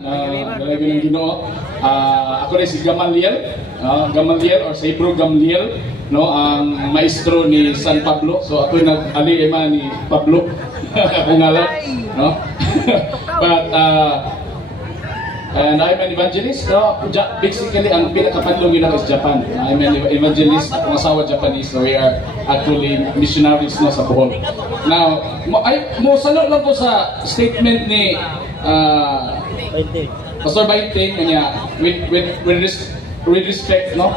Dalagyan ng Ginoo. Ako rin si Gamaliel, Gamaliel or sa Hebrew Gamliel, no, ang maestro ni San Pablo. So ako nag-ali ni Pablo, ako ngalan, no. But and I'm an evangelist, no. Basically ang pinakapadlong yun ako is Japan. I'm an evangelist, akong asawa Japanese, so we are actually missionaries, no, sa Bohol. Now, salo lang po sa statement ni Pastor Bainting kanya with respect, no,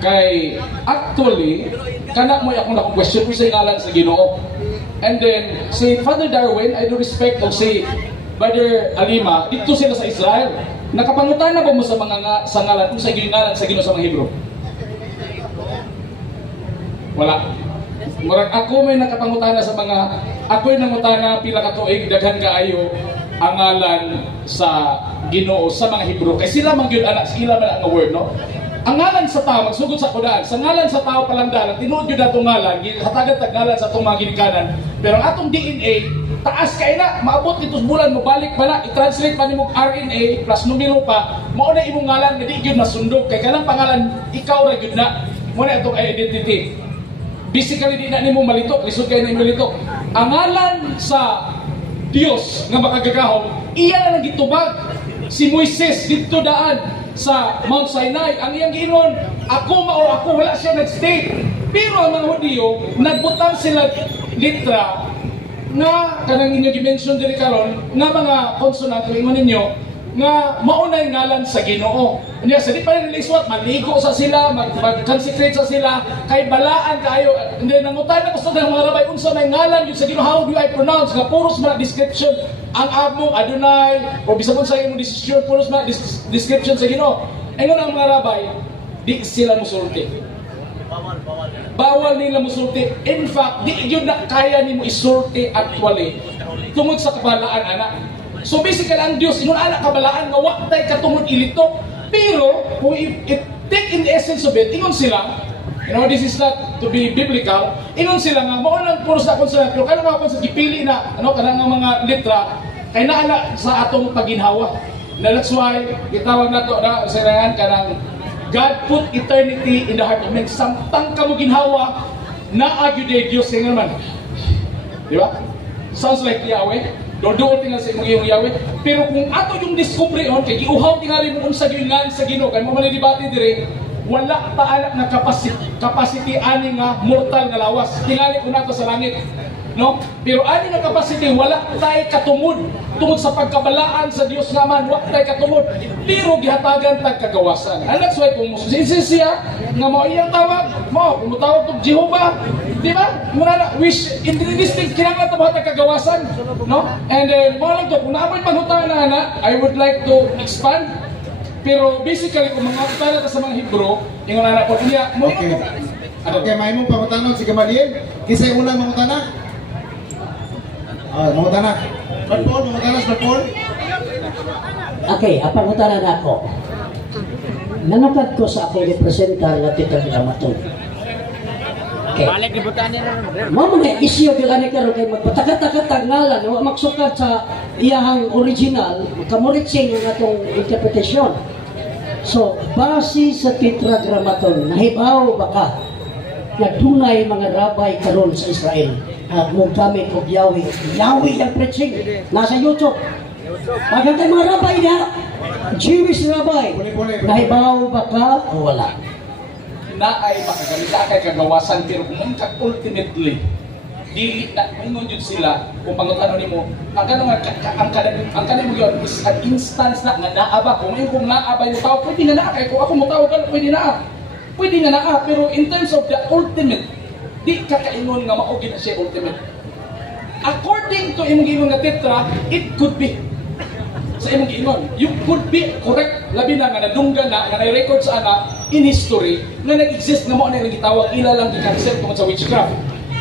kay actually kana mo akong question ko sa ngalan sa Ginoo, and then si Father Darwin I do respect, o si Brother Alima dito sila sa Israel nakapangutana ba mo sa mga sa ngalan kung sa ngalan sa Ginoo sa mga Hebrew? Wala. Murag ako may nakapangutana sa mga ako'y nangutana pila ka tuig daghan kaayo ang ngalan sa Ginoo sa mga Hebrew kay sila man gyud anak sila man ang word, no. Ang ngalan sa tao magsugod sa Quran sa ngalan sa tao palandalan tinuod gyud atong ngalan hatagan tag ngalan sa atong mga ginikanan, pero ang atong DNA taas kay na maabot dito bulan mo balik bala i-translate pa nimo RNA plus numero pa mao na imong ngalan nga di gyud masundog kay kanang pangalan ikaw ra gyud na mo na itong identity. Basically di na nimo malitok, lisod kay nimo malitok. Ang ngalan sa Dios nga makagagahom, iya na lang gitubag si Moises dito daan sa Mount Sinai. Ang iyang giingon, ako wala siya nag-state. Pero ang mga Hudiyo, nagbutang sila litra nga kanang inyo gi-mention diri karon nga mga consonant ingon ninyo nga maunay ngalan sa Ginoo. Niya sa di pa nila isuot, maligo sa sila, mag-consecrate sa sila, kay balaan kayo. Hindi nangutan na gusto ng mga rabay unsa may ngalan yun sa Ginoo, how do I pronounce? Nga puros mga description ang among Adonai o bisag unsa imong desisyon, puros mga description sa Ginoo. Ingon ang mga rabay, di sila musulti. Bawal nila musulti. In fact, di yun na kaya nimo isulti actually tungod sa kabalaan anak. So basically ang Dios ingon ana kabalaan nga wa tay katungod ilitok, pero kung take in the essence of it, ingon sila, you know, this is not to be biblical, ingon sila nga mao lang puro sa consonant, pero kanang mga consonant gipili na ano kanang mga litra kay naala sa atong paginhawa. That's why gitawag nato na sirangan kanang God put eternity in the heart of man. Samtang kamo ginhawa na agyud Dios nga man. Di ba? Sounds like Yahweh. Doon tinggal sa imong Yahweh. Pero kung ato yung discovery on kay giuhaw tingali mo unsa gyud ngan sa Ginoo kay mo man debate dire, wala ta anak na capacity ani nga mortal nga lawas. Tingali ko nato sa langit. No? Pero ani nga capacity wala tay katumod tungod sa pagkabalaan sa Dios nga man, wala tay katumod. Pero gihatagan tag kagawasan. And that's why kung siya nga mao iyang tawag, mo kung tawag tog Jehovah, di ba? Muna na wish in this thing kinahanglan ta tag kagawasan, no? And then mo lang to kung naamoy panghutana na, I would like to expand. Pero basically kung mga utana ta sa mga Hebrew, ingon na po niya, mo okay. Okay, may mong pangutanon si Gamaliel. Kisay unang mangutana? Mangutana. Paul, mangutana sa Paul. Okay, ang pangutana na ako. Nanukad ko sa ako representar na Tita Gramaton. Okay. Mo mga isyu gani karon kay magpataka-taka ngalan, wa magsukad sa iyahang original, kamuritsing ang atong interpretation. So, base sa Tetragrammaton, nahibaw ba ka na dunay mga rabay karon sa Israel mo gamit og Yahweh. Yahweh ang preaching nasa YouTube. Pagkatay mga rabay na Jewish rabay, nahibaw ba ka o wala? Na ay makagamita kay kagawasan, pero kung ultimately dili na ingon jud sila kung pangutano nimo ang kanang mo yun is an instance na nga naa ba kung naa ba yung tao pwede na kay kung ako mo tawag pwede na pero in terms of the ultimate di ka kaingon nga mao gid siya ultimate according to imong giingon nga tetra. It could be sa imong giingon you could be correct labi na nga nadunggan na nga record sa ana in history nga nag-exist nga mao na gitawag ila lang gi-cancel tungod sa witchcraft.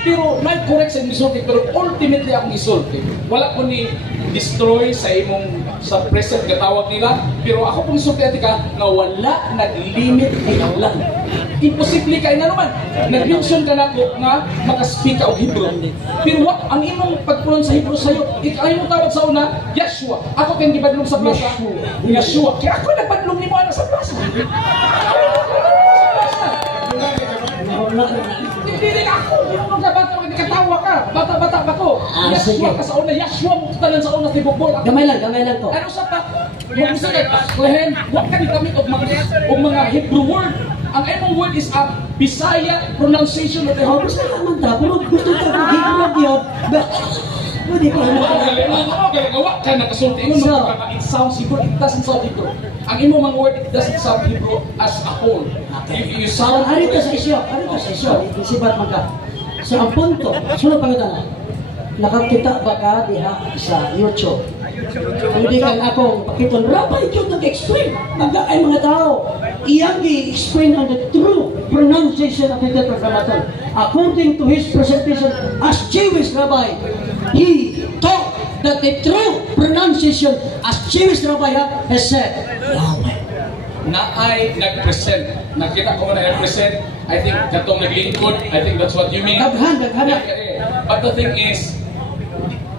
Pero nag-correct sa imong gisulti, pero ultimately akong gisulti. Wala ko ni destroy sa imong sa present nga tawag nila, pero ako pong gisulti atika nga wala nag-limit lang. imposible kay nga naman. Nag-mention ka na ko nga maka-speak ka og Hebrew. Pero what ang imong pagpronounce sa Hebrew sayo, ayaw mo tawag sa una, Yeshua. Ako kayong gibadlong sa plaza. Yeshua. Kaya ako nagpadlong ni mo ana sa plaza. Hindi rin ako. Yung bata, katawa ka. Bata-bata ba ko? Yeshua ka sa una. Yeshua mo tanan sa una tibukbol. Gamay lang ko. Ano sa pa? Yung sa kaklahen, huwag ka nigamit og mga Hebrew word. Ang imong word is a Bisaya pronunciation of the Hebrew. Gusto naman ta, pero gusto ka ng Hebrew yun. Hindi ko gawa ka nakasulti. It sounds Hebrew, it doesn't sound Hebrew. Ang imong mga word, it doesn't sound Hebrew as a whole. You sound... Arito sa isyo. Isibat man ka. So ang punto, sunod pangatana. Nakakita ba ka diha sa YouTube? Hindi kang akong pakiton, rapay yun nag-explain. Ay mga tao, iyang i-explain on the true pronunciation of the Tetragrammaton. According to his presentation as Jewish rabbi, he taught that the true pronunciation as Jewish rabbi has said, Yahweh. Na ay nag-present. Nakita ko na nag-present. I think katong naglingkod. I think that's what you mean. Daghan. But the thing is,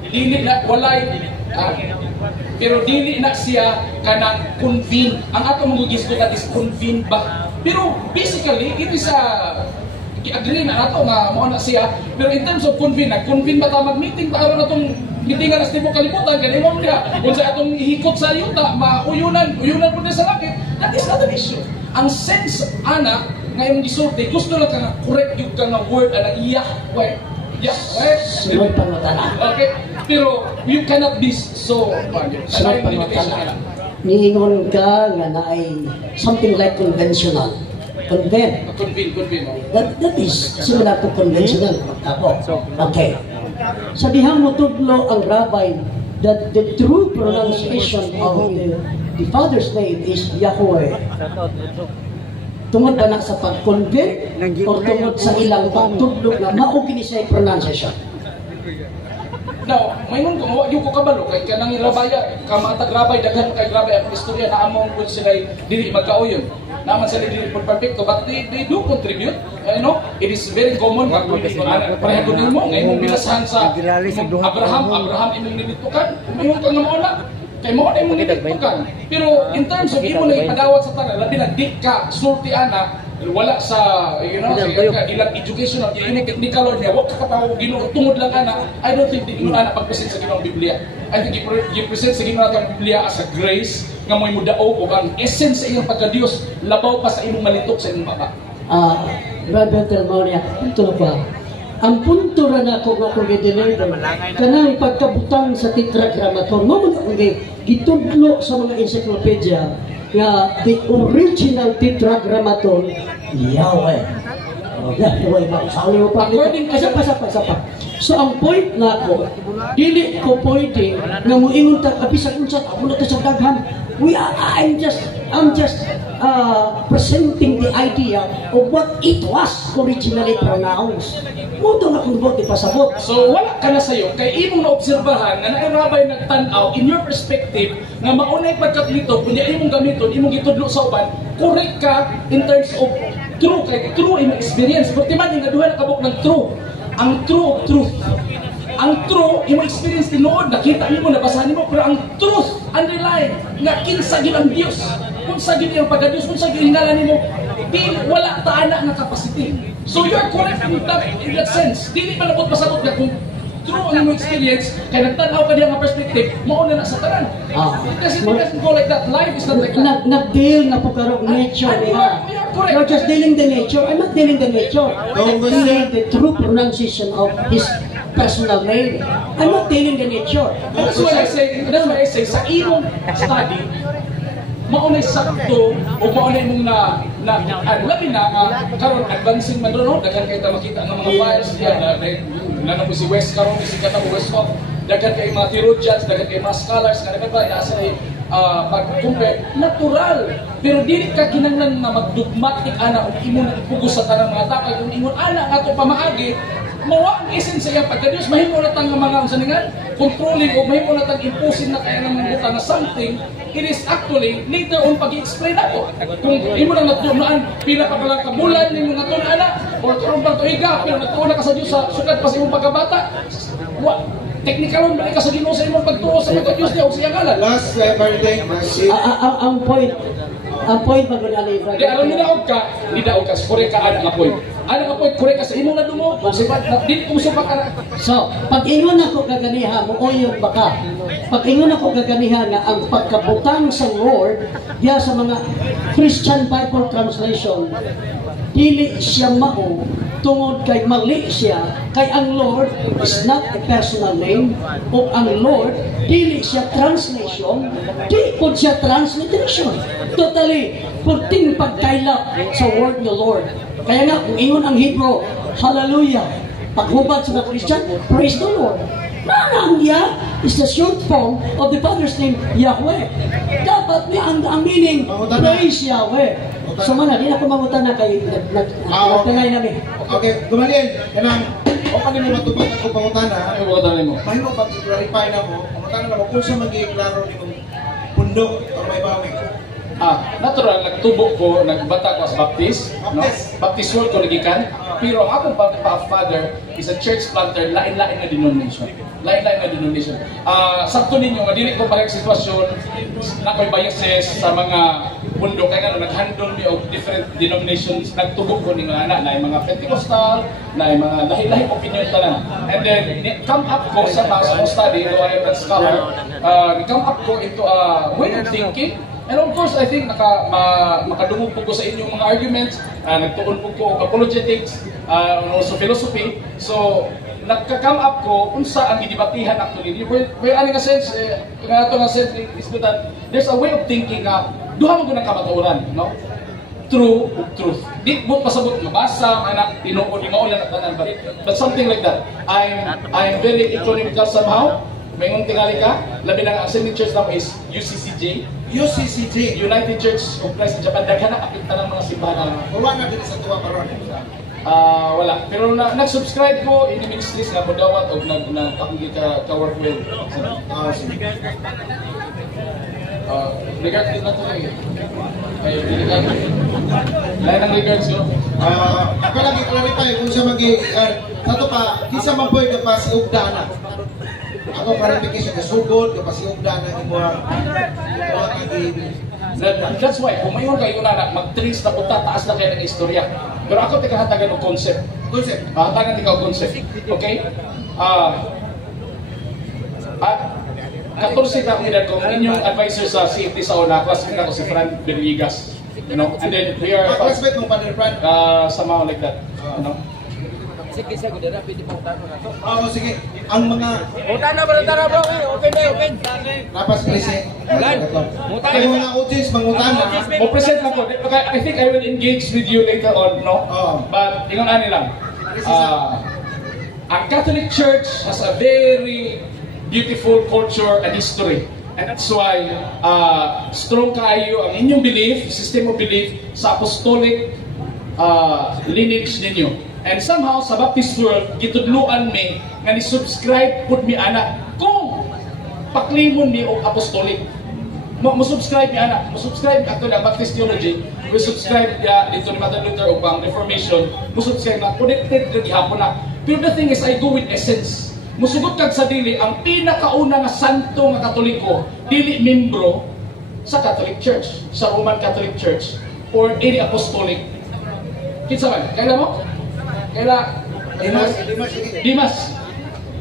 dili na walay pero dili na siya kanang convene. Ang ato mong gisgutan is convene ba? Pero basically, it is agree na nato nga mao na siya. Pero in terms of convene, nag-convene ba ta mag-meeting ta aron atong meetingan sa tibuok kalibutan kani mo niya. Kung sa atong ihikot sa yuta, mauyunan pud sa lakit. That is not an issue. Ang sense ana nga imong gisulti, gusto lang ka nga correct yung ka nga word ana Yahweh. Yahweh. Sunod pangatana. Okay. Pero you cannot be so Sunod pangatana. Niingon ka nga na ay something like conventional. Convene. That is similar to conventional. Okay. Sabihan mo tudlo ang rabbi that the true pronunciation of the Father's name is Yahweh. Tungod ba na sa pag-convene o tungod sa ilang pagtudlo na maugin siya pronunciation? Now, mayroon ko, yung ko kabalo, kay kanang irabaya, kamatag rabay, daghan kay rabay, ang istorya na among kung sila dili magkauyon. Naman sila dili po perfecto, but they do contribute. You know, it is very common. Pareha ko din mo, ngayon mong bilasahan sa Abraham imong nilitukan, mayroon ka nga mauna. Kay mo na imong nilitukan. Pero in terms of imo na ipadawat sa tanan, labi na di ka sulti ana, wala sa ilang educational technical niya, wag ka pa Ginoo tungod lang ana. I don't think di ana pagpresent sa Ginoong Biblia. I think i-present sa Ginoo natong Biblia as a grace nga mo'y mudaog ug ang essence sa iyong pagka-Dios labaw pa sa imong malitok sa imong baba. Brother Telmonia, ito na pa. Ang punto ra na ko nga kung i-deliver kanang pagkabutang sa Tetragrammaton mo man kung gitudlo sa mga encyclopedia nga the original Tetragrammaton Yahweh. Yahweh ba? Sabi mo pa. Sapa. So ang point na ko, dili ko pwede nga muingon ta kabisag unsa amo na ta sa daghan. I'm just presenting the idea of what it was originally pronounced. Muto na kung di pasabot. So wala ka na sayo kay imong naobserbahan nga nairabay nagtan-aw in your perspective nga maunay pagkaplito kunya imong gamiton imong gitudlo sa uban, correct ka in terms of true kay true imong experience. Porque man nga duha na kabuk ng true. Ang true of truth. Ang true, yung experience tinuod, nakita mo, nabasahan mo, pero ang truth, underline, na kinsa gid ang Dios. Kung sa gid ang pagka-Dios, kung sa gid hinalan mo, di wala ta ana nga capacity. So you are correct in that sense. Dili pa labot pasabot na kung true ang imong experience, kaya nagtanaw ka diya nga perspective, mauna na sa tanan. It doesn't go like that. Life is not like that. Nag-deal na po karong nature. You're just dealing the nature. I'm not dealing the nature. I'm dealing the true pronunciation of his personal name. I'm not dealing the nature. That's why I say, sa imong study, maunay sakto o maunay mong labi na karon advancing man doon, daghan kayo ta makita ng mga files na po si West karon, si Katabo Westcott, daghan kayo mga theologians, daghan kayo mga scholars, daghan kayo nasa pag-compare, natural. Pero dili ka kinahanglan na magdogmatic ana o imo na ipugos sa tanang mga tao kung ingon ana ato pamaagi mawa ang essence sa iyang pagka-Diyos, mahimo na tang mga saningan, controlling o mahimo na tang imposing na kaya ng buta na something, it is actually later on pag-i-explain ako. Kung imo na natuunaan, pila pa kalang kabulan, imo natuunaan na, o turon pang tuiga, pero natuunaan ka sa Diyos sa sukat pa sa imong pagkabata, technical balik ka sa Ginoo sa imong pagtuo sa pagka-Diyos niya o sa iyang ngalan. Last birthday, Mercy. Ang point magulali. Di alam ni daog ka, korek ka ang point. Ano point, korek ka sa imong nadungog, sipat di usupa ka na. So, pag ingon ako gaganiha mo oyong baka. Pag ingon ako gaganiha nga ang pagkabutang sa Lord diya sa mga Christian Bible translation, dili siya mao tungod kay mali siya kay ang Lord is not a personal name o ang Lord dili siya translation, di po siya transliteration. Totally puting pagkailap sa word ng Lord. Kaya nga kung ingon ang Hebrew, hallelujah, paghubad sa mga Christian, praise the Lord. Ang Yah is the short form of the Father's name, Yahweh. Dapat ang meaning, praise Yahweh. So mana, di na ko mamutan na kay nagtangay namin. Okay, gumalin. Kanang, o kanino matubag ako pangutan na. Ano ba tayo mo? Mahimo pag-clarify na mo, pangutan na mo kung siya mag-i-klaro ni mong pundok o may bawi. Natural, nagtubok ko, nagbata ko sa Baptist, no? Baptist world ko nagikan, pero ang akong father is a church planter, lain-lain na denomination. Lain-lain na denomination. Sakto ninyo, madili ko parang sitwasyon, na ko'y biases sa mga mundo, kaya nga nag-handle me of different denominations, nagtubok ko ng anak, na yung mga Pentecostal, na yung mga lahi-lahi opinion talan. And then, come up ko sa study, though I am not scholar, come up ko into a way of thinking. And of course, I think makadungog po ko sa inyong mga arguments, nagtuon po ko apologetics, and also philosophy. So, nagka-come up ko unsa ang gidebatihan actually. May ani nga sense, nga ato nga sense is that there's a way of thinking na duha mo gunang kamatuoran, no? True truth. Di mo pasabot mabasa, anak tinuod di maulan at tanan, but something like that. I'm very economical somehow. May tingali ka, labi na ang signature na is UCCJ. UCCJ. United Church of Christ in Japan. Daghan na kapit ng mga simbahan. Wala na din sa tuwa karon. Wala. Pero nag-subscribe ko in the ministries nga modawat o akong ka-work with. Sige. Regards din na ito eh. Lain ang regards ko. Ako lang i-clarify kung siya sa ito pa, kisa maboy ka pa si Ugda na. Ako clarification na sugod ka pa si Ugda na yung mga That's why, kung mayon kayo na mag-trace na punta, taas na kayo ng istorya. Pero ako tikahatagan ng concept. Concept? Hatagan ikaw concept. Okay? At 14 ka akong edad ko, inyong advisor sa CFT sa una, classmate ako si Fran Benligas. You know? And then we are... Classmate mo pa ni Fran? Somehow like that. You know? Sige, sige, dira, pwede pa utano na to. Oo, sige. Ang mga... Utano ba na bro? Open na, open. Napas present. Lan. Kaya mga audience, mangutana. O present lang ko. I think I will engage with you later on, no? But, ingon ani lang. Ang Catholic Church has a very beautiful culture and history. And that's why strong kayo ang inyong belief, system of belief sa apostolic lineage ninyo. And somehow sa Baptist world gitudluan mi nga ni subscribe pud mi ana kung paklimon mi og apostolic. Mo subscribe mi ana, mo subscribe ato na Baptist theology, mo subscribe ya dito ni Martin Luther og pang Reformation, mo subscribe na connected gid gihapon na. Pero the thing is I go with essence. Musugot kag sa dili ang pinakauna nga santo nga Katoliko dili membro sa Catholic Church, sa Roman Catholic Church or any apostolic. Kinsa man? Kaila mo? Kaila Dimas.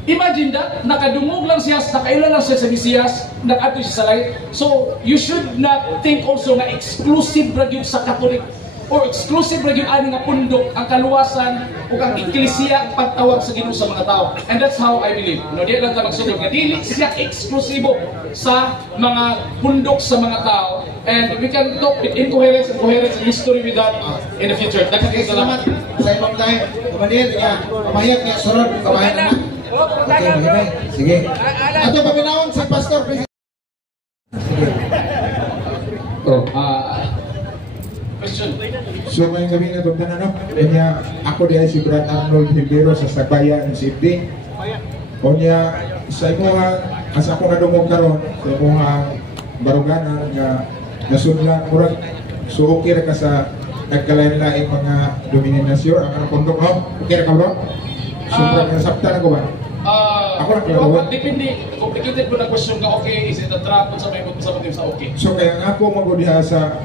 Imagine that, nakadungog lang siya, nakailan lang siya sa Mesiyas, nakato siya sa lahi. So, you should not think also na exclusive ra sa Catholic or exclusive ra gyud ani nga pundok ang kaluwasan ug ang iglesia ang pagtawag sa Ginoo sa mga tao. And that's how I believe. No, di lang ta magsugod nga dili siya eksklusibo sa mga pundok sa mga tao. And we can talk with incoherence and coherence and history with that in the future. Okay, salamat sa imong time. Kumanil niya, pamayag niya, sunod, kabayan na. Okay, mahimay. Sige. Ato paminawang si Pastor. Sige. Question question. So ngayong gabi na itong tanan, kanya ako diya si Brad Arnold Rivero sa Sabaya MCFD. O niya, sa imuha, as ako nadungog karon sa imuha baruganan nga nasudlan, murag, so okay ra ka sa nagkalain-lain mga dominasyon, ang kondok, no? Okay ra ka bro? So parang nasabtan ako ba? Ako lang kaya depende, complicated po na question ka, okay, is it a trap sa may sa okay? So kaya nga ako magodiha sa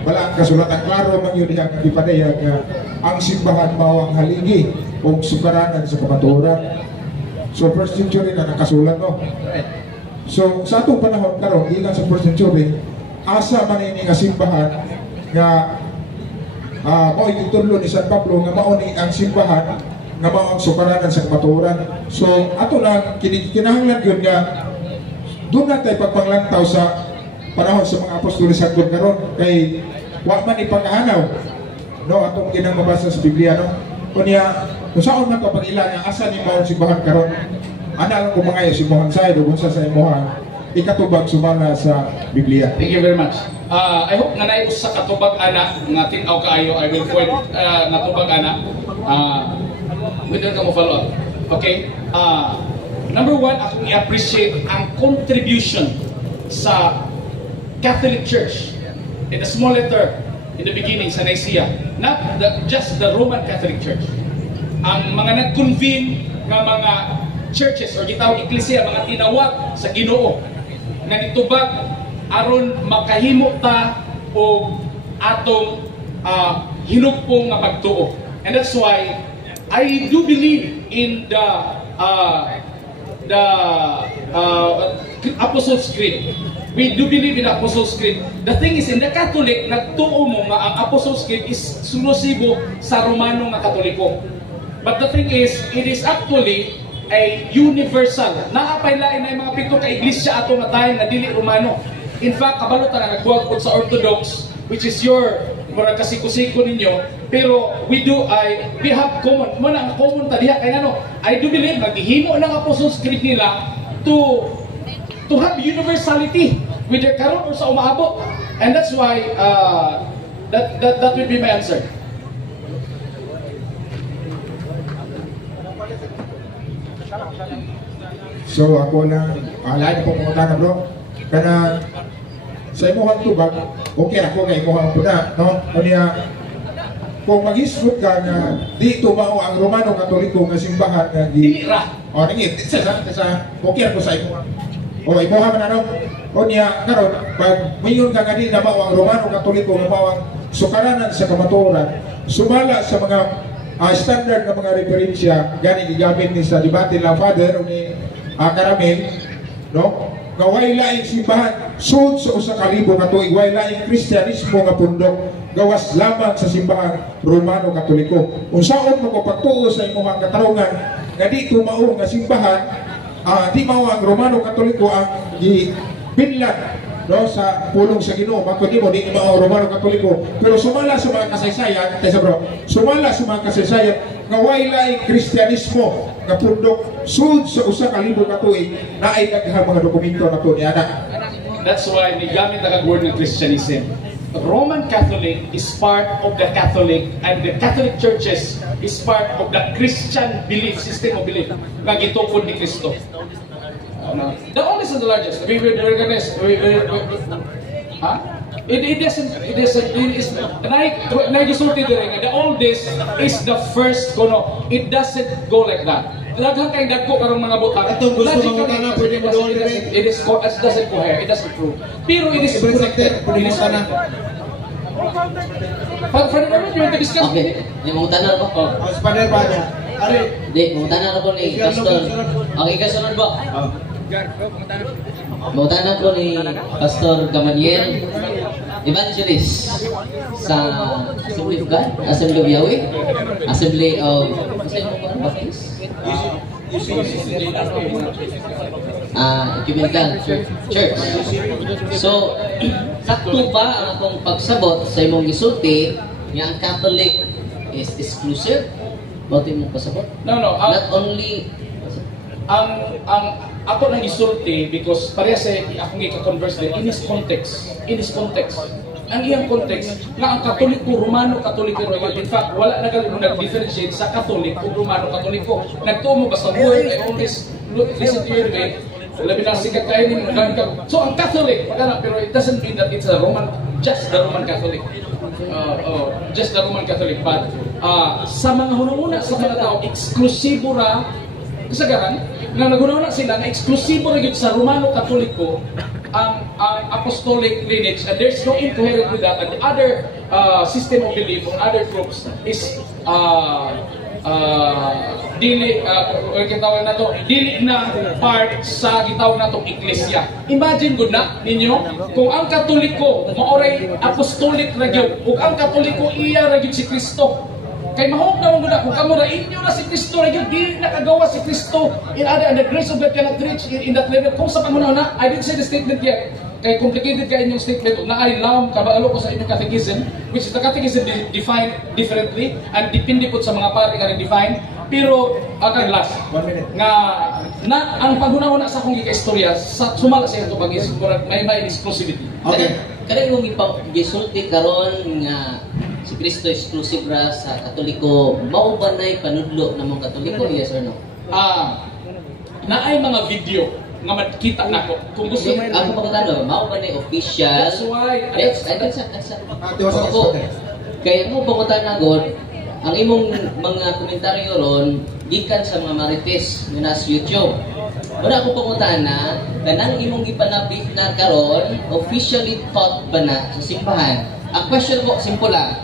wala ang kasulatan klaro magyudiha ng ipadayag nga ang simbahan mao ang haligi o sukaranan sa kamatuoran. So first century na nakasulat, no? So sa atong panahon karon gikan sa first century, asa man ini nga simbahan nga mao itudlo ni San Pablo nga mao ni ang simbahan nga mao ang sukaranan sa kamatuoran. So ato na kinahanglan gyud nga doon na tayo pagpanglantaw sa panahon sa mga apostoles sa karon kay wa man ipangahanaw, no, atong ginang mabasa sa Biblia, no. Kunya kung saan man to pag-ila nga asa ni mao simbahan karon, ana lang ko mga simbahan sa do sa imuha ikatubag sumala sa Biblia. Thank you very much. I hope nga naay usa ka tubag ana nga tin-aw kaayo. I will point na tubag ana. Whether ka mo follow up. Okay? Number one, akong i-appreciate ang contribution sa Catholic Church in a small letter in the beginning sa Nicaea. Not just the Roman Catholic Church. Ang mga nag-convene ng mga churches or gitawag iglesia, mga tinawag sa Ginoo na nitubag aron makahimo ta og atong hinugpong nga pagtuo. And that's why I do believe in the Apostles' Creed. We do believe in the Apostles' Creed. The thing is, in the Catholic, nagtuo mo nga ang Apostles' Creed is sulusibo sa Romano nga Katoliko. But the thing is, it is actually a universal. Naapaylain na yung mga pito ka iglesia ato nga tayo na dili Romano. In fact, kabalo ta na nagbuwag po sa Orthodox, which is your murag kasiko-siko ninyo, pero we have common. Muna ang common ta diha kay ano, I do believe maghihimo ng Apostles' Creed nila to have universality with their karon or sa umaabot. And that's why that will be my answer. So ako lang, alain ko pumunta na bro, kana sa imuhang tubag, okay ako nga imuhang puna, no? Kanya, kung mag-isgot ka na di tumao ang Romano Katoliko nga simbahan nga Dili ra. O, nangit, okay ako sa imuhang. O, imuhang man ano? O niya, karon pag mayon ka nga di na mao ang Romano Katoliko nga mao ang sukaranan sa kamatuoran, sumala sa mga standard ng mga referensya, gani gigamit ni sa debate lang Father o ni Caramel, no? Nga way laing simbahan sud sa usa ka libo ka tuig, way laing Kristyanismo nga pundok gawas lamang sa simbahan Romano Katoliko. Unsaon mo ko pagtuo sa imong katarungan nga di tumao nga simbahan, di mao ang Romano Katoliko ang gibinlan, no, sa pulong sa Ginoo, kundi mo di mao Romano Katoliko, pero sumala sa mga kasaysayan, bro, sumala sa mga kasaysayan nga way laing Kristyanismo nga pundok sud sa usa ka libo ka tuig na ay daghang mga dokumento nato ni ana. That's why nigamit ang word ng Christianism. Roman Catholic is part of the Catholic, and the Catholic churches is part of the Christian belief system of belief nga gitukod ni Kristo. The oldest and the largest. We recognize. It is the oldest is the first kono. It doesn't go like that. Daghang kay dagko karong mga butang. Atong gusto mangutana pwede mo doon dire. It doesn't cohere. It doesn't prove. Pero it is connected. Pwede mo sana. For the moment, you want to discuss. Okay, di mo tanan po. Father pa niya. Ari. Di mo tanan po ni Pastor. Okay, kasunod po. Mo tanan po ni Pastor Gamaliel Evangelist sa Assembly of God, Assembly of Yahweh, Assembly of Baptist, Ecumenical Church. So, sakto ba ang akong pagsabot sa imong gisulti nga ang Catholic is exclusive? Bakit imong pasabot? No. Not only ang ako nang isulti because pareha sa akong i-converse din in his context. ang iyang context nga ang Katoliko, Romano, Katoliko, in fact, wala na ganun nag-differentiate sa Katolik o Romano, Katoliko. Nagtuo mo basta word, I always listen to your way. Labi na sikat kayo ni mga ka. So ang Catholic, pero it doesn't mean that it's a Roman, just the Roman Catholic. Just the Roman Catholic. But sa mga hunahuna sa mga tao, eksklusibo ra kasagaran na nagunahuna sila na eksklusibo ra gyud sa Romano Katoliko ang apostolic lineage, and there's no incoherent with that. And the other system of belief or other groups is dili gitawag na to, dili na part sa gitawag na tong iglesia. Imagine gud na ninyo kung ang Katoliko maoray apostolic ra gyud ug ang Katoliko iya ra gyud si Kristo. Kay mahog na mo na kung kamo ra inyo na si Kristo ra gyud, dili nakagawa si Kristo in other, and the grace of God cannot reach in that level. Kung sa panahon na, I didn't say the statement yet. Kay complicated kay inyong statement na alam kabalo ko sa inyong catechism, which is the catechism defined differently and depende po sa mga pari nga define. Pero ang last 1 minute nga na ang paghunahuna sa akong giistorya sa sumala sa ito pag-isip may exclusivity. okay Kaya yung gisulti karon nga si Kristo exclusive ra sa Katoliko, mao ba nay panudlo namong Katoliko, yes or no? Naay mga video nga makita nako kung gusto mo. Ako pagkatano, mao ba nay official? That's why Kaya mo pagkatano god ang imong mga komentaryo ron gikan sa mga marites nga nasa YouTube. Wala ko pangutana, kanang imong gipanabit na karon officially taught ba na sa simbahan? Ang question mo simple lang.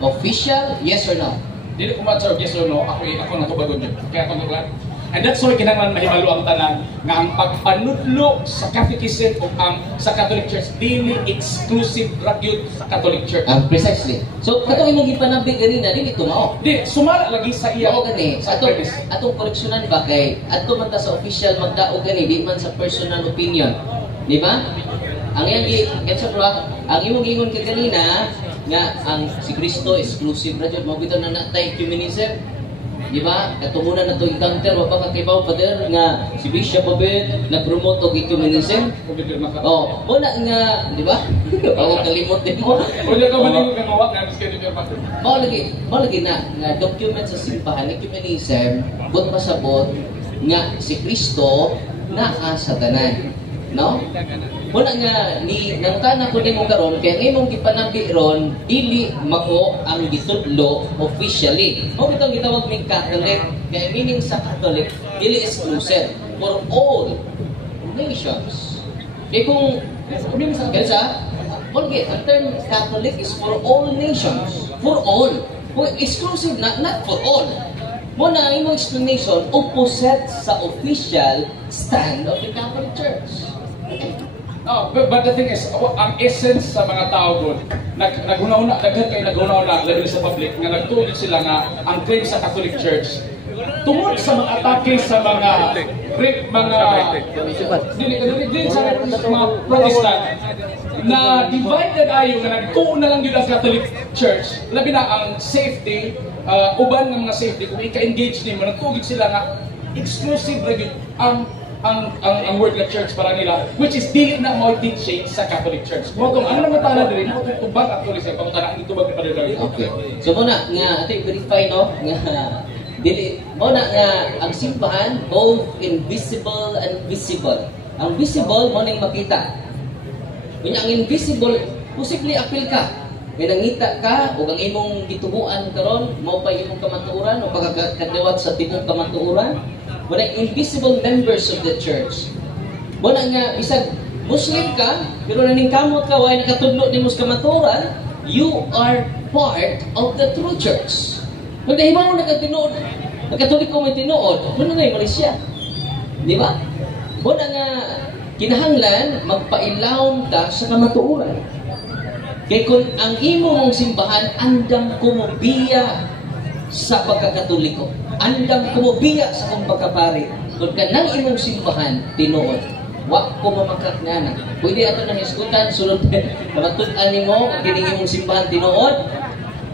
Official, yes or no? Dili ko ma-answer yes or no, ako natubagon yun. Kaya ako lang. And that's why kinahanglan mahibalo ang tanan nga ang pagpanudlo sa catechism o ang sa Catholic Church dili exclusive ra gyud sa Catholic Church. Precisely. So katong imong gipanabit ganina dili tumao. Di sumala lagi sa iya. Oo gani. Sa atong koreksyonan ba kay adto man ta sa official magdaog gani di man sa personal opinion. Di ba? Ang ang imong gingon ka kanina nga ang si Kristo exclusive ra jud mo bitaw na natay humanism. Di ba? Katumunan na ito encounter, wapa kakibaw pader nga si Bishop Obed nag-promote og ecumenism. Wala nga, di ba? Bago kalimot din mo. Wala ka maningo kang mawak nga miskin yung pa. Mao lagi na document sa simbahan ecumenism, but pasabot nga si Kristo naa sa tanan. No? Wala nga ni nangutana ko nimo karon kay ang imong gipanambi ron dili mako ang gitudlo officially. Mo bitong gitawag ning Catholic, kay meaning sa Catholic dili exclusive for all nations. Kay kung sa okay, ang term Catholic is for all nations, for all. Exclusive not for all. Mo na ang imong explanation opposite sa official stand of the Catholic Church. No, but the thing is, ang essence sa mga tao doon, naghuna-una, daghan kayo naghuna-una, labi sa public, nga nagtuloy sila nga ang claim sa Catholic Church. Tungod sa mga atake sa mga dili sa mga Protestant, na divided ayo nga nagtuon na lang yun ang Catholic Church, labi na ang safety, uban ng mga safety, kung ika-engage nimo, nagtugid sila nga exclusive regular ang word na church para nila, which is dili na multi-shade sa Catholic Church. Mo tong ang namatala diri mo tong tubag actually sa pangutana ang tubag pa diri. Okay. So muna nga ato verify no nga dili muna nga ang simbahan both invisible and visible. Ang visible mo ning makita. Kunya ang invisible posible apil ka. May nangita ka o ang imong gitubuan karon mao pa imong kamatuoran o pagkakadawat sa tibok kamatuoran. Wala invisible members of the church. Wala nga, isang Muslim ka, pero naningkamot ka, wala nakatudlo ni Muslim kamaturan, you are part of the true church. Kung nahibaw mo nakatinood, nakatulik ko may tinood, wala na yung Malaysia. Di ba? Wala nga, kinahanglan, magpailawon ka sa kamaturan. Kaya kung ang imo mong simbahan, andam kumubiya sa pagkakatoliko. Andam kumubiya sa kong pagkapari. Kung ka nang imong simbahan, tinuod. Wak ko mamakak nga na. Pwede ato nang iskutan, sunod kamatunan mo, ang kining imong simbahan, tinuod.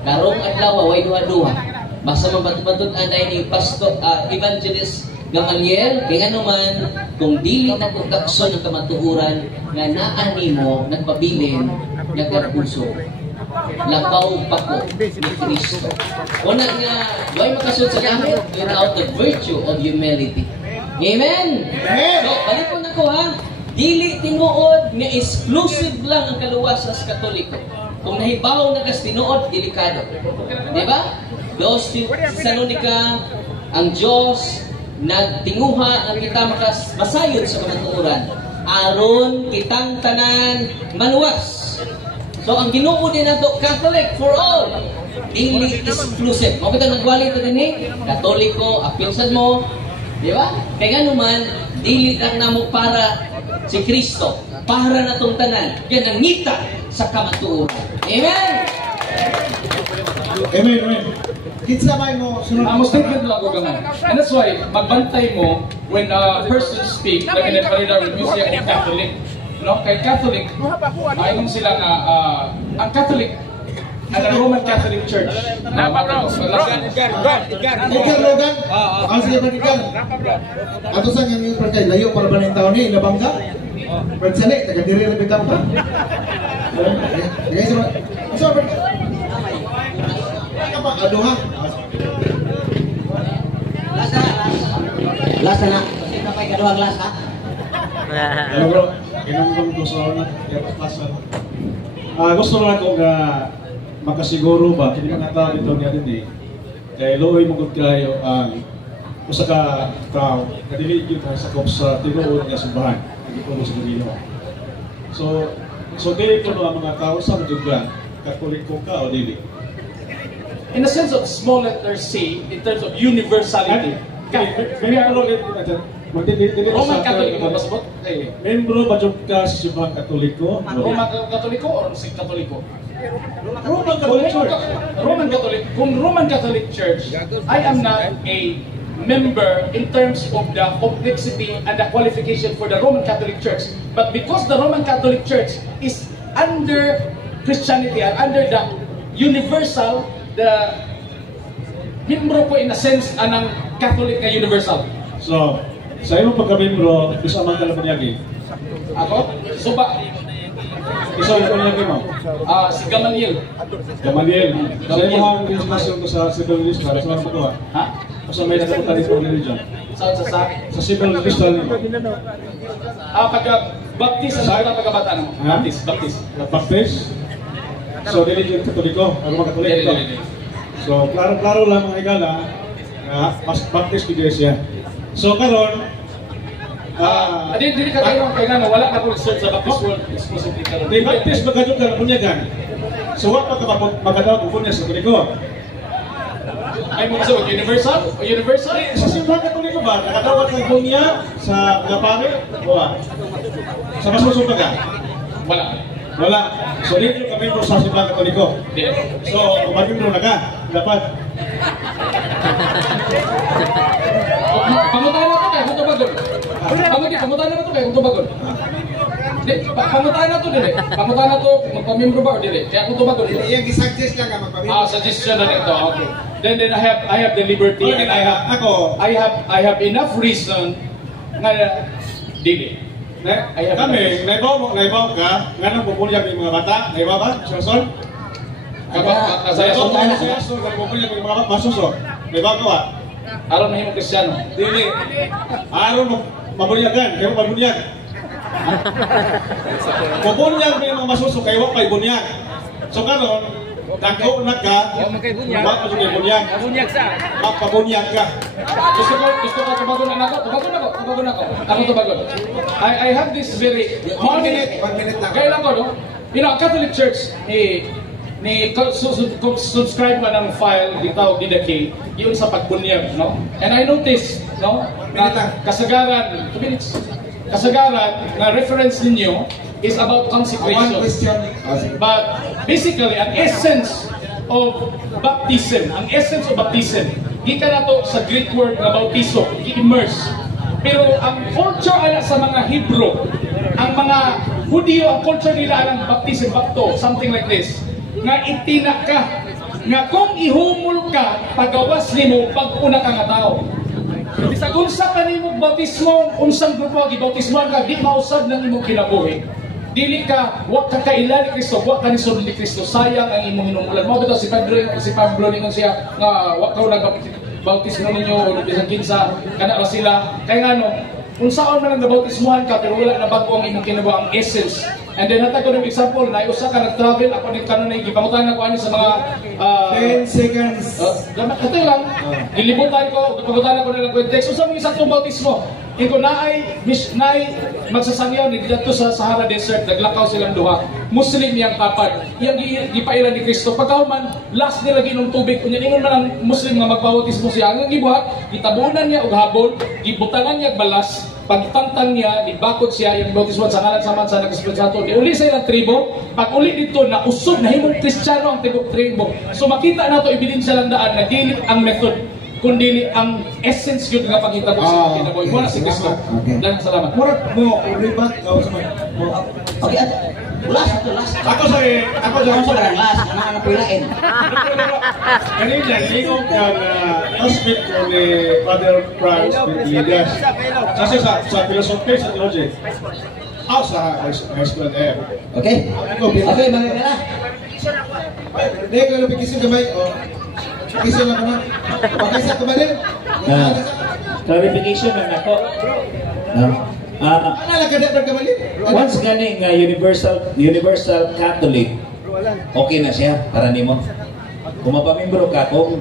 Karong adlaw, way duha-duha. Basta mabatuan dahil ni Pastor, Evangelist Gamaliel, kaya naman, kung dili na kung kakson ng kamatuuran, nga naani mo, nagpabilin, nagkapuso. Labaw pa ko ni Kristo. Una nga, why makasud sa langit without the virtue of humility? Amen? So, balik ko na ko ha. Dili tinuod nga exclusive lang ang kaluwasan sa Katoliko. Kung nahibaw na kas tinuod, delikado. Diba? Dos Thessalonica, ang Diyos nagtinguha ang kita masayod sa kamatuoran. Aron kitang tanan maluwas. So ang Ginoo din nato Catholic for all. Dili exclusive. Mo kita nagwali to dinhi, Katoliko, apilsan mo, di ba? Kaya naman dili lang namo para si Kristo, para natong tanan. Yan ang ngita sa kamatuoran. Amen. Amen, amen. Kinsa may mo sunod? Ang statement lang ko gamay. And that's why, magbantay mo when a person speak, like in the corridor with music of Catholic. No? Kay Catholic, ayong sila nga, ang Catholic, ang Roman Catholic Church, na Edgar Logan? Ang sige pa Edgar. Ato sa nga yung pagkay, layo para ba na yung taon ni, Labangga? Pagsali, taga-diri na bitang pa. Guys, so, aduh ha. Lasa na. Sino pa ikaduhang lasa? Hello bro, ginamdam ko sa una, lasa. Gusto lang ko nga makasiguro ba, kini nga tao dito nga din eh. Kay luoy mo gud kayo ang usa ka tao, kadili gyud sa sakop sa tinuod nga simbahan, hindi ko sa Ginoo. So dili ko ang mga tao sa juga, Katoliko ka o dili. in a sense of small letter C, in terms of universality. Roman Catholic mo pasabot? Membro ba jud ka sa simbahan Katoliko? Roman Katoliko or si Katoliko? Roman Catholic Church. Roman Catholic. Kung Roman Catholic Church, I am not a member in terms of the complexity and the qualification for the Roman Catholic Church. But because the Roman Catholic Church is under Christianity and under the universal, the membro ko in a sense anang Catholic na universal. So, sa imong pagka-membro, isa man ka na panyagi? Ako? Suba. Isa man panyagi mo? Si Gamaliel. Gamaliel. Sa imong diskusyon ko sa civil religion, sa mga pagkawa? Ha? Sa may nakapunta sa religion? Sa civil religion. Pagka-baptist sa pagkabata no? Baptist. Baptist? So, religion Katoliko, Roman Katoliko. So, klaro-klaro lang mga igala, Baptist Iglesia. So, karon, Dili ka kayo kay nga wala ka po research sa Baptist world exclusively karon. di Baptist magkadyo ka na punyagan. So, what magkadawag ko niya sa Katoliko? Ay mo kasi universal? O universal? Sa simbahan Katoliko ba, nakadawag ng bunya sa Gapare? Wala. Sa masusunod ka? Wala. Wala. So, dito kami po sa simbahan Katoliko. Di. So, kumagin na ka, dapat. Pangutahan na to kay kung tubagon. Pangutahan na to kay kung tubagon. Di, pangutahan na to dili. Pangutahan na to magpamembro ba o dili? Kaya kung tubagon. Iyang gisuggest lang ka magpamilya. Suggestion na nito. Okay. Then I have the liberty and I have enough reason nga dili. Naibaw ka, nga nang pupulyag ng mga bata, naibaw ba? Susun? Kasaya Naibaw sa ka, susun, nga pupulyag ng mga bata, masusun. Naibaw ka ba? aron mahimo Kristiyano. Dili. Aron mabunyagan, kayo mabunyag. Mabunyag may mga masusun, kayo pa'y bunyag. So karon, dako na ka, wag mo yung bunyag. Magpabunyag ka. Gusto ka tubagon na ako? Tubagon ako. Ako tubagon. I have this very... 1 minute lang. Kaya lang ko, no? You know, Catholic Church, subscribe man ang file dito didaki yun sa pagbunyag, no? And I noticed, no? Na kasagaran, 2 minutes. Kasagaran na reference ninyo is about consecration. One question. But basically, ang essence of baptism, gikan na to sa Greek word na bautizo, i-immerse. Pero ang culture ala sa mga Hebrew, ang mga Hudyo, ang culture nila ang baptism, bapto, something like this, nga itina ka, nga kung ihumol ka, pagawas nimo pag una ka nga tao. Bisag unsa kanimo bautismo, unsang grupo gibautismohan ka, di mausab nang imong kinabuhi. Dili ka, wa ka kailan ni Kristo, wa ka ni sulod ni Kristo, sayang ang imong hinungkulan. Mao bitaw si Pablo ningon siya nga wa ka nagbautismo ninyo o bisag kinsa kana ra sila. Kay ngano, unsaon man ang nabautismohan ka pero wala na bago ang imong kinabuhi, ang essence. And then hatag ko ng example na usa ka nag-travel ako ni kanunay gipangutan ako ani sa mga 10 seconds. Ito lang, gilibutan ko, gipangutan ako ng context. Unsa mo isang bautismo? Iko naay magsasangyaw ni dito sa Sahara Desert, naglakaw silang duha. Muslim yang kapad. Yang gipailan ni Kristo. Pagkahuman, last nila ginom tubig. Unya ingon man ang Muslim nga magbautismo siya. Ang gibuhat, gitabunan niya og habol, gibutangan niya og balas. Pagtantang niya, ibakod siya yung bautismo sa ngalan sa mansa ng Espiritu Santo. Di uli sa ilang tribo, pag uli dito na usod na himong Kristiyano ang tibok tribo. So makita na ito, ebidensya lang daan na dili ang method, kundi ang essence yun nga pagkita ko sa kinabuhi. Muna si Kristo. Dalang salamat. Murag mo, ribat, Okay, last. Ako sa Last, anak-anak ko ilain. kanina, lingkong ang husband ko ni Father Franz Vitligas. Kasi sa philosophy, sa theology, sa high school and Okay? Okay, mga kailan. Hindi ko na pikisin kamay. Pikisin lang naman. Pakisa ka ba din? Clarification lang ako. Ano lang ka dapat kamali? Once ganing universal Catholic, okay na siya para nimo. Kung mapamimbro ka kung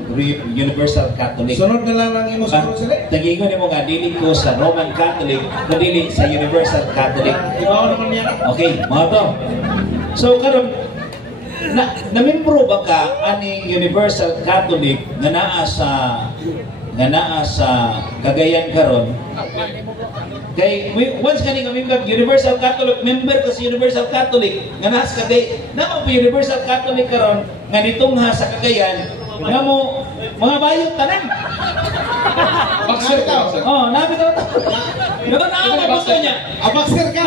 Universal Catholic. Sunod na lang ang imo sunod sila. Tagingon nimo nga dili ko sa Roman Catholic, kundi sa Universal Catholic. Ibaw naman yan. Okay, mo to. So karon namimbro ba ka aning Universal Catholic nga naa sa Cagayan karon? Kay once kani nga member Universal Catholic, member ka sa Universal Catholic nga naa sa Cagayan, naa pa Universal Catholic karon nga nitungha sa Cagayan nga mo mga bayot tanan. Bakser ka. Oh, nabi ka to. Dapat naa ba gusto niya? Abakser ka.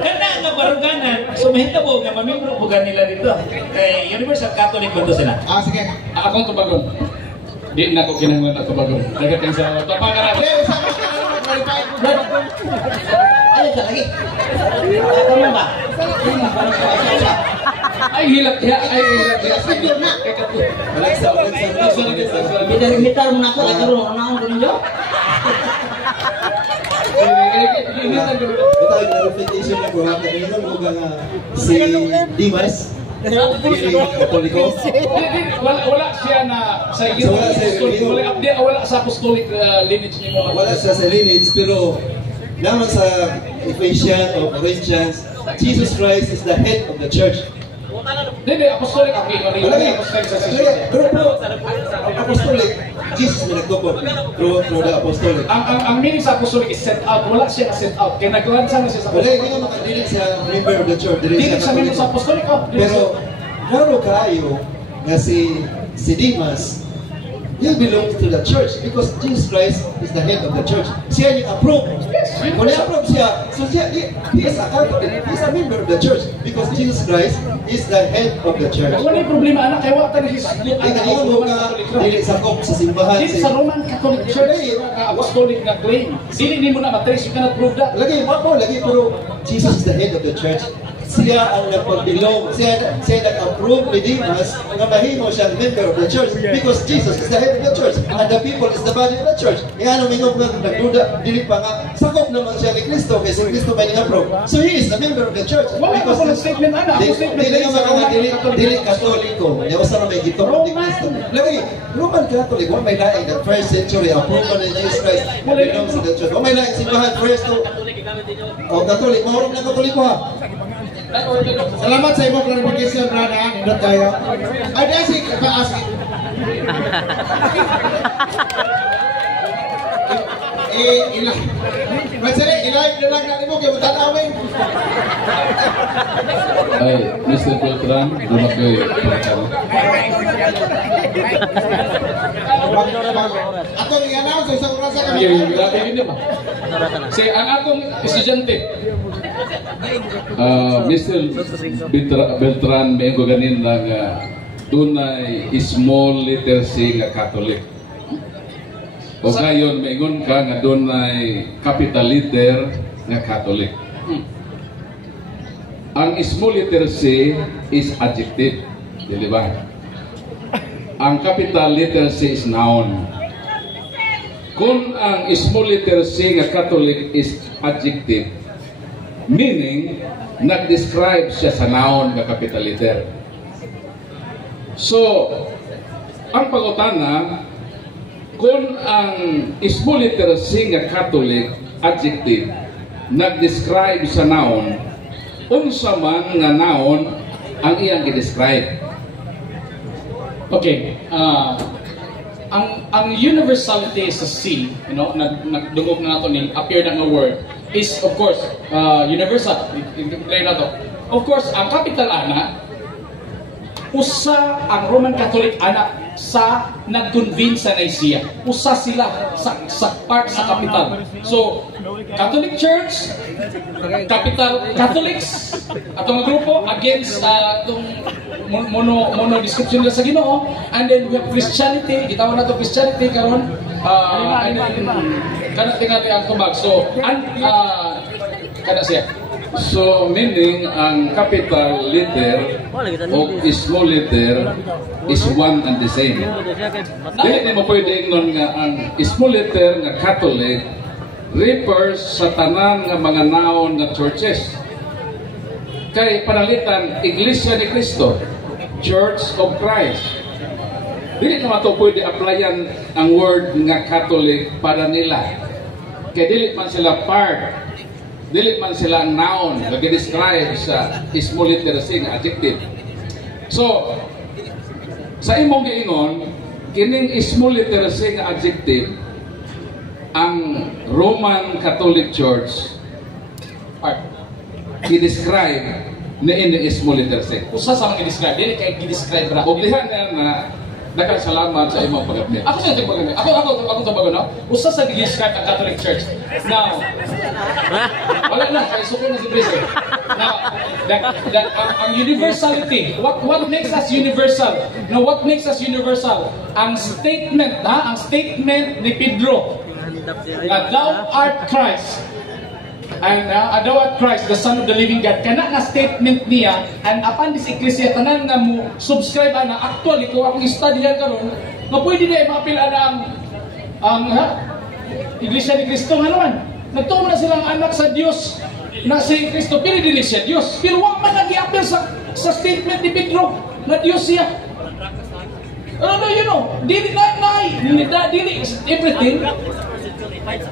Kana nga baruganan, sumahitabo nga mamembro po nila dito. Kay Universal Catholic ba to sila? Sige. Akong tubagon. Di na ko kinahanglan na tubagon. Dagat kang sa tapangan na. Ano ka lagi? Ano ba? Ay hilat ya, ay hilat ya. Mitar mo na ako, nagkaroon ako na din jo. Ito ay clarification na buha ka dito mga si Dimas. Katoliko. Wala siya na sa wala sa apostolic lineage niyo. Wala siya sa lineage pero naman sa Ephesians o Corinthians, Jesus Christ is the head of the church. Hindi, apostolic ako. Wala nga. Pero po, apostolic, Jesus na nagtupod through the apostolic. Ang meaning sa apostolic is sent out. Wala siya na sent out. Kaya naglansa na siya sa Wala, apostolic. hindi nga makadilig sa member of the church. Hindi siya meaning sa apostolic. Pero, klaro kayo na si Dimas, he belongs to the church because Jesus Christ is the head of the church. Siya yung approve. Kung i-approve siya, so siya, he is a Catholic. He is a member of the church because Jesus Christ is the head of the church. Wala yung problema, anak. Kaya wala tayo Hindi ka mo ka dili sakop sa simbahan. Dili sa Roman Catholic Church, apostolic na claim. Dili mo na matrace, you cannot prove that. Lagi, pero Jesus is the head of the church. Siya ang nagpagbilong. Siya nag-approve ni Dimas na mahimo siyang member of the church because Jesus is the head of the church and the people is the body of the church. Kaya ano mingon nga nagduda, dili pa nga sakop naman siya ni Kristo kasi si Kristo may nag-approve. So he is a member of the church. Wala ka po ng statement, anak. Ako statement Dili nga mga dili Katoliko. Yawasan na may gitong ni Kristo. Lagi, Roman Catholic, wala may laing the first century approval ni Jesus Christ belongs to the church. Wala may laing simbahan first to Catholic. Mahurog na Katoliko ha. Salamat sa imong clarification, Rana. Indot kayo. Ay, asik, paasik. Ilang. Masari, ilalim na lang natin mo, kaya matanawin. Ay, Mr. Beltran, dumak kayo. Atong i-announce sa isang rasa kami. Grabe yun naman. Say, ang akong estudyante, Mr. Beltran, may ko ganin lang dunay small letter C nga Catholic. O ngayon, maingon ka nga dunay capital letter nga Catholic. Ang small letter C is adjective, di ba? Ang capital letter C is noun. Kung ang small letter C nga Catholic is adjective, meaning nag-describe siya sa noun nga capital letter. So, ang pag-utana, kung ang small letter C nga Catholic adjective nag-describe sa noun, unsa man nga noun ang iyang i-describe. Okay, ang universality sa C, you know, nagdungog na nato ni appear na nga word is of course universal. I-try na to. Of course, ang capital ana usa ang Roman Catholic ana sa nag-convene sa Nicaea. Usa sila sa part sa capital. So, Catholic Church, capital Catholics, atong grupo against itong mono description nila sa Ginoo, and then we have Christianity, gitawag na to Christianity karon, kana tingali ang tubag. So, kada siya. So, meaning ang capital letter o small letter is one and the same. Dili mo pwede ignon nga ang small letter nga Catholic refers sa tanan nga mga noun nga churches. Kay panalitan, Iglesia ni Cristo, Church of Christ. Dili naman ito pwede applyan ang word nga Catholic para nila. Kaya dili man sila part, dili man sila ang noun na describe sa small letter C nga adjective. So, sa imong giingon, kining small letter C nga adjective, ang Roman Catholic Church i-describe na in small letter C. Usa sa mga i-describe, dili kay i-describe ra. O diha na daghang salamat sa imong pag-update. Ako sa ito bagay. Ako tabago no. Usa sa i-describe ang Catholic Church. Now, wala na kay suko na si Brise. Now, ang universality, what makes us universal? Now, what makes us universal? Ang statement, ang statement ni Pedro, thou art Christ. And thou art Christ, the Son of the Living God. Kana nga statement niya, and upon this ecclesia, tanan nga mo subscribe na actually, kung akong study yan karon, nga pwede na mapila na ang Iglesia ni Cristo nga naman. Nagtuon na silang anak sa Diyos na si Cristo, pero dili siya Diyos. Pero wag man nag-i-appeal sa statement ni Pedro na Diyos siya. You know, dili everything.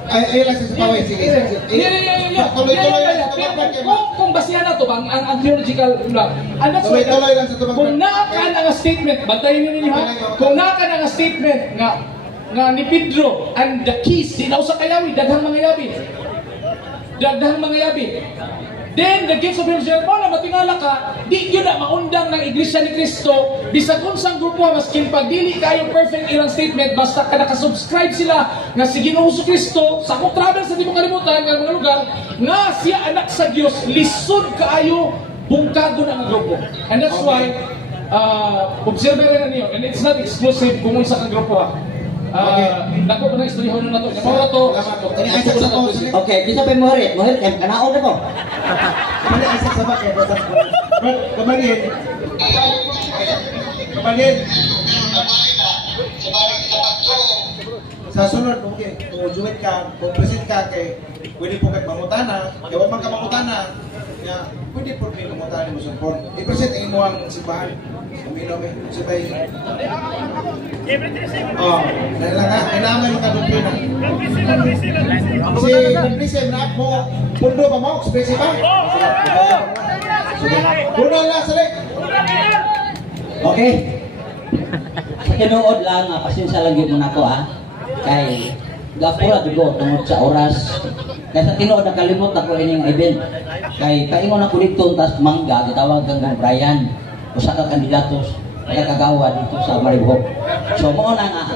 Ay lang sa paway, sige. Kung basihan na to bang ang theological tuloy lang sa tubag. kung naakan ang statement, bantayin niyo ha. Kung naakan ang statement nga ni Pedro and the keys, di na usa kayawi, daghang mga yabi. Then the gates of hell shall fall. Matingala ka, di yun na maundang ng Iglesia ni Cristo. Bisag unsang grupo, maskin pag dili kayo perfect ilang statement, basta ka nakasubscribe sila nga si Ginoo Kristo sa akong travel sa di mo kalimutan nga mga lugar nga siya anak sa Dios, lisod kaayo bungkago na ang grupo. And that's why observe na niyo, and it's not exclusive kung unsa kang grupo ha. Dako ko na istoryahan na to. Mao to. Okay, bisa pa mo rin. Mo rin kanaon ako. Kali ay sa bakit basta. Kamalin. Sa sunod, okay, kung juwit ka, kung present ka kay pwede po kay pangutana, kaya wag man ka pangutana, kaya pwede po may pangutana mo sa phone. I-present ang imuang simbahan. Uminom sabay. Dahil lang ha, kailangan yung kadoktrina. Si Baptiste, mo, pundo ba mo? Expressive ba? Pundo lang, salik. Okay. Sa tinuod lang, pasensya lang yun muna ko kay gapura dugo tungod sa oras. Kaya sa tinuod nakalimot ako ining event. Kay kaingon ako dito tas mangga gitawag kang Brian. Usa ka kandidatos kagawa dito sa Maribohok. So mo na nga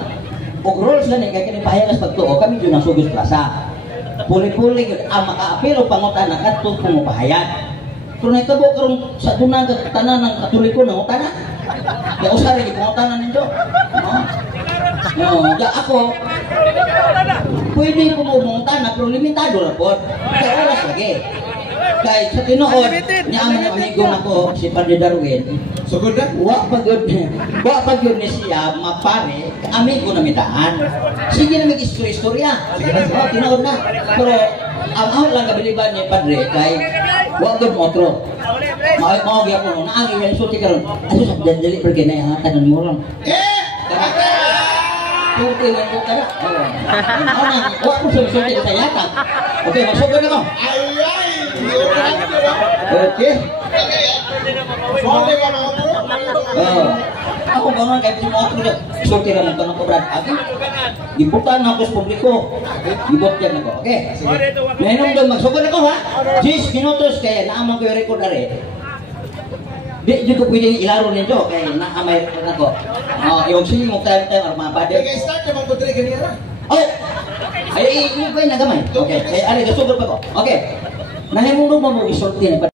og rules gani kay kini pahayagas pagtuo kami jud nang Sugos Plaza. Puli-puli gud ang makaapil og pangutana kadto pumapahayag. Kung nahitabo karon sa dunang tanan ng Katoliko na utana, Ya usah lagi pengutanan ninyo. Ya ako, pwede ko mumungtan pero limitado ra po. Kaya oras lagi. Kaya sa tinuod, niya ang mga amigo nako si Padre Darwin. Sugod na? Wa pagod ni siya mapare, amigo na mitaan. Sige na mag-istorya-istorya. Tinuod na. Pero ang lang kabiliban ni Padre kay wa gud mo otro. Mao gyud ko na ang iwan sulti karon. Aso sa dali pergi na yang tanan mo ron. Purti lang ko kada. Wa ko sulti sa yata. Okay, masugod na ko. Okay. Ako ba nga kahit mo otro sulti ra man ko brad. Agi. Giputan na ako sa publiko. Gibot yan ako. Okay. Meron doon magsugod ako ha. 10 minutos kaya naamang ko yung record na rin. Di ko pwedeng ilaro ninyo kaya naamay record ako. Yung sige mo time or mga pader. Okay, start naman ko dre ganyan. Oh! Ay, yung ba yung nagamay? Okay. Kaya alay, gasugod pa ko. Okay. Nahimulong mo mo isulti na